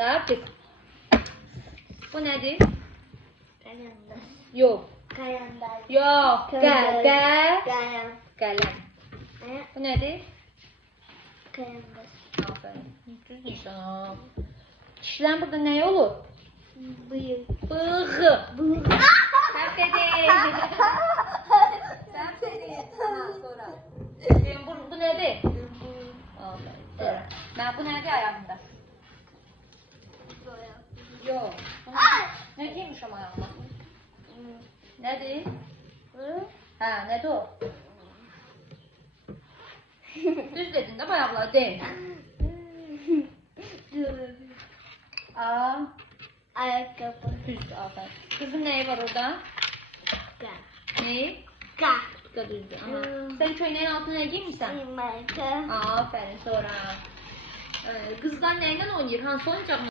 Sabit. Bu nedir? Kalemdir. Yok. Kalemdir. Yok. Kalem. Kalem. Bu nedir? Kalemdir. Aferin. Düzdürsən. Dişlərin burada nə olur? Bıyık. Bığı. Bıyık. Səhv edin. Səhv edin. Sonra. Bu nədir? Aferin. Sonra. Mən bu nədir ayağımda? Yok. Ne giymişim ayağıma? Nedir? Ha, nedir o? Düz dedin de bayaqlar deyil. Aa, Ayakkabı. düz, aferin. Kızın neyi var orada? Ka. Neyi? Ka. Da düzdür. Aha. Sen köynəyin altına ne giymişsən? Marka. Aferin sonra. Kızlar neyle oynayır? Hansı oyuncaq